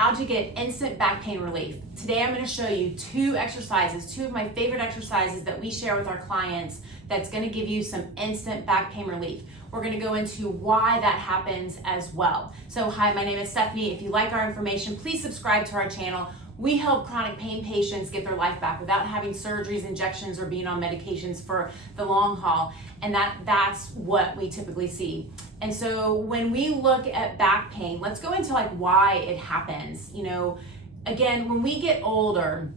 how to get instant back pain relief. Today I'm going to show you two exercises, two of my favorite exercises that we share with our clients that's going to give you some instant back pain relief. We're going to go into why that happens as well. So hi, my name is Stephanie. If you like our information, please subscribe to our channel. We help chronic pain patients get their life back without having surgeries, injections, or being on medications for the long haul. And that's what we typically see. And so when we look at back pain, let's go into like why it happens. You know, again, when we get older,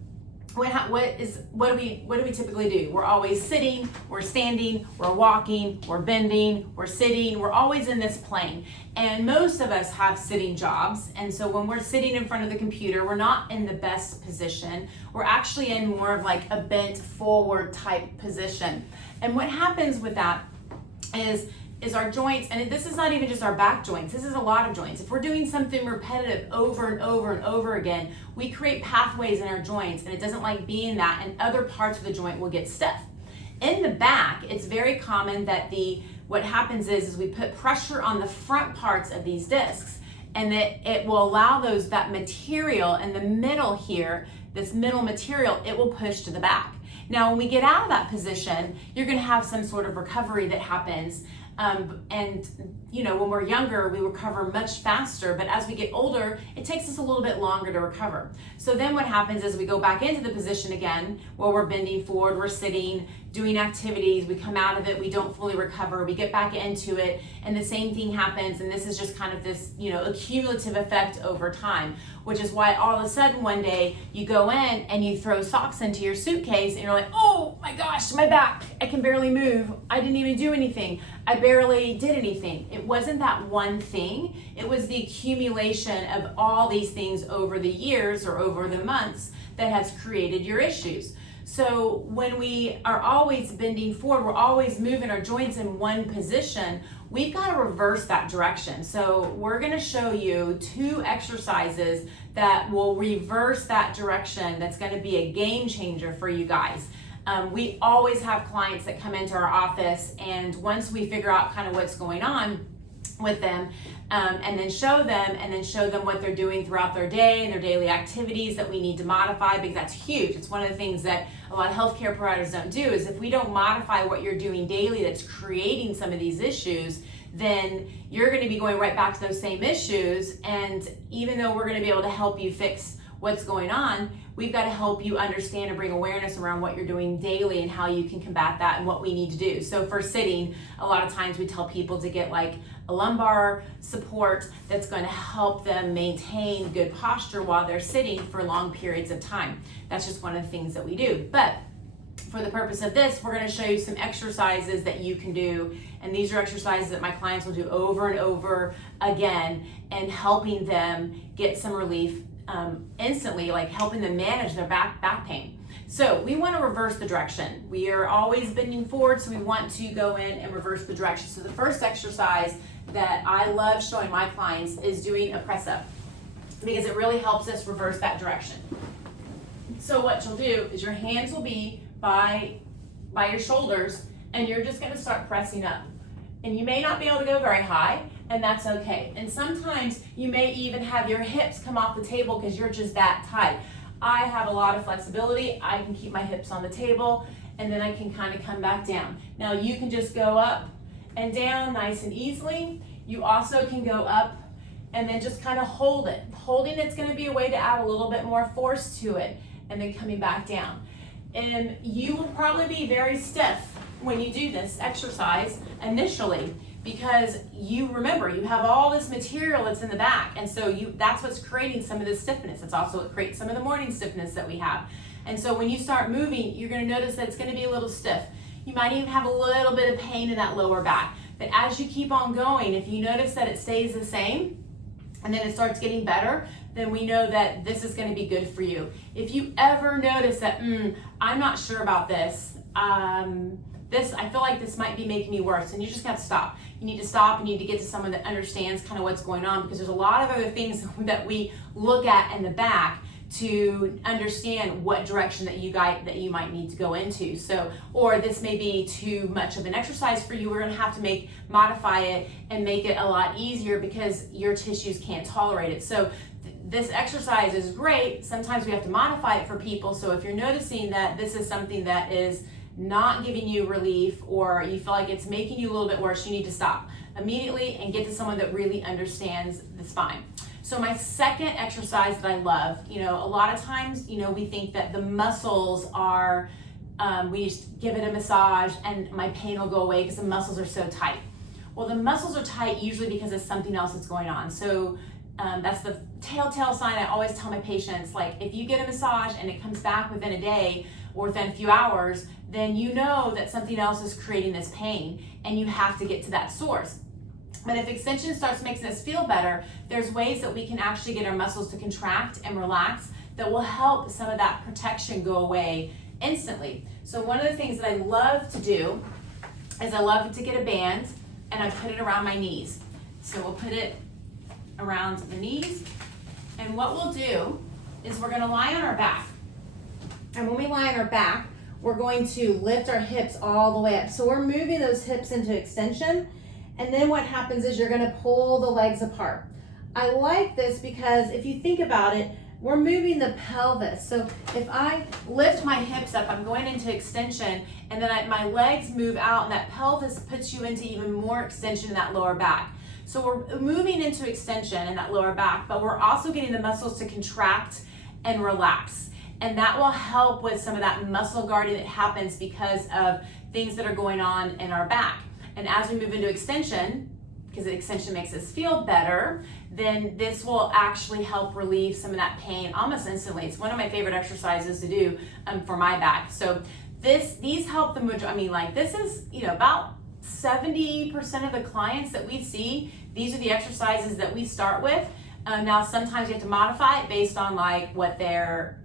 what do we typically do? We're always sitting, we're standing, we're walking, we're bending, we're sitting, we're always in this plane. And most of us have sitting jobs. And so when we're sitting in front of the computer, we're not in the best position. We're actually in more of like a bent forward type position. And what happens with that is our joints, and this is not even just our back joints, this is a lot of joints. If we're doing something repetitive over and over and over again, we create pathways in our joints, and it doesn't like being that, and other parts of the joint will get stiff. In the back, it's very common that what happens is we put pressure on the front parts of these discs, and it will allow that material in the middle here, this middle material, it will push to the back. Now, when we get out of that position, you're gonna have some sort of recovery that happens. And you know, when we're younger, we recover much faster, but as we get older, it takes us a little bit longer to recover. So then what happens is we go back into the position again, where we're bending forward, we're sitting, doing activities, we come out of it, we don't fully recover, we get back into it, and the same thing happens, and this is just kind of this, you know, a cumulative effect over time, which is why all of a sudden one day you go in and you throw socks into your suitcase and you're like, oh my gosh, my back, I can barely move, I didn't even do anything, I barely did anything. It wasn't that one thing, it was the accumulation of all these things over the years or over the months that has created your issues. So when we are always bending forward, we're always moving our joints in one position, we've got to reverse that direction. So we're going to show you two exercises that will reverse that direction. That's going to be a game changer for you guys. We always have clients that come into our office, and once we figure out kind of what's going on with them, and then show them what they're doing throughout their day and their daily activities that we need to modify, because that's huge. It's one of the things that a lot of healthcare providers don't do, is if we don't modify what you're doing daily that's creating some of these issues, then you're going to be going right back to those same issues. And even though we're going to be able to help you fix what's going on, we've got to help you understand and bring awareness around what you're doing daily and how you can combat that and what we need to do. So for sitting, a lot of times we tell people to get like a lumbar support that's going to help them maintain good posture while they're sitting for long periods of time. That's just one of the things that we do. But for the purpose of this, we're going to show you some exercises that you can do, and these are exercises that my clients will do over and over again, and helping them get some relief instantly, like helping them manage their back pain. So we want to reverse the direction. We are always bending forward, so we want to go in and reverse the direction. So the first exercise that I love showing my clients is doing a press up, because it really helps us reverse that direction. So what you'll do is your hands will be by your shoulders, and you're just going to start pressing up. And you may not be able to go very high, and that's okay. And sometimes you may even have your hips come off the table because you're just that tight. I have a lot of flexibility. I can keep my hips on the table, and then I can kind of come back down. Now you can just go up and down nice and easily. You also can go up and then just kind of hold it. Holding it's going to be a way to add a little bit more force to it, and then coming back down. And you will probably be very stiff when you do this exercise initially, because you remember you have all this material that's in the back, and so that's what's creating some of this stiffness. It's also what creates some of the morning stiffness that we have. And so when you start moving, you're going to notice that it's going to be a little stiff. You might even have a little bit of pain in that lower back. But as you keep on going, if you notice that it stays the same and then it starts getting better, then we know that this is going to be good for you. If you ever notice that, I'm not sure about this, I feel like this might be making me worse, and you just got to stop. You need to stop. You need to get to someone that understands kind of what's going on, because there's a lot of other things that we look at in the back to understand what direction that you might need to go into. So, or this may be too much of an exercise for you. We're gonna have to modify it and make it a lot easier because your tissues can't tolerate it. So this exercise is great. Sometimes we have to modify it for people. So if you're noticing that this is something that is not giving you relief, or you feel like it's making you a little bit worse, you need to stop immediately and get to someone that really understands the spine. So my second exercise that I love, a lot of times, we think that the muscles are, we just give it a massage and my pain will go away because the muscles are so tight. Well, the muscles are tight usually because of something else that's going on. So that's the telltale sign I always tell my patients, like if you get a massage and it comes back within a day or within a few hours, then you know that something else is creating this pain and you have to get to that source. But if extension starts making us feel better, there's ways that we can actually get our muscles to contract and relax that will help some of that protection go away instantly. So one of the things that I love to do is I love to get a band and I put it around my knees. So we'll put it around the knees, and what we'll do is we're gonna lie on our back. And when we lie on our back, we're going to lift our hips all the way up. So we're moving those hips into extension, and then what happens is you're gonna pull the legs apart. I like this because if you think about it, we're moving the pelvis. So if I lift my hips up, I'm going into extension, and then my legs move out, and that pelvis puts you into even more extension in that lower back. So we're moving into extension in that lower back, but we're also getting the muscles to contract and relax. And that will help with some of that muscle guarding that happens because of things that are going on in our back. And as we move into extension, because the extension makes us feel better, then this will actually help relieve some of that pain almost instantly. It's one of my favorite exercises to do for my back. So these help this is, about 70% of the clients that we see, these are the exercises that we start with. Now, sometimes you have to modify it based on what their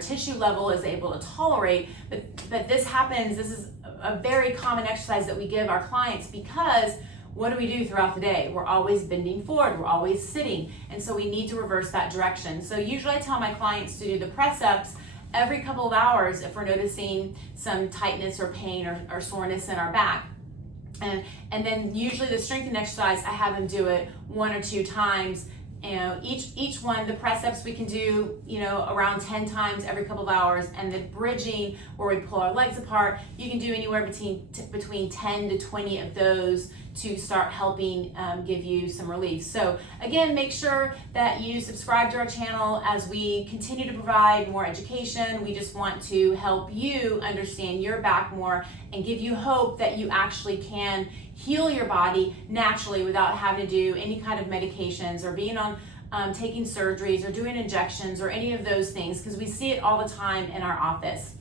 tissue level is able to tolerate. But this is a very common exercise that we give our clients because what do we do throughout the day? We're always bending forward, we're always sitting, and so we need to reverse that direction. So usually I tell my clients to do the press-ups every couple of hours if we're noticing some tightness or pain or soreness in our back. And then usually the strengthening exercise, I have them do it 1 or 2 times. Each one, the press-ups we can do, around 10 times every couple of hours, and the bridging where we pull our legs apart, you can do anywhere between 10 to 20 of those to start helping give you some relief. So again, make sure that you subscribe to our channel as we continue to provide more education. We just want to help you understand your back more and give you hope that you actually can heal your body naturally without having to do any kind of medications or being on taking surgeries or doing injections or any of those things, because we see it all the time in our office.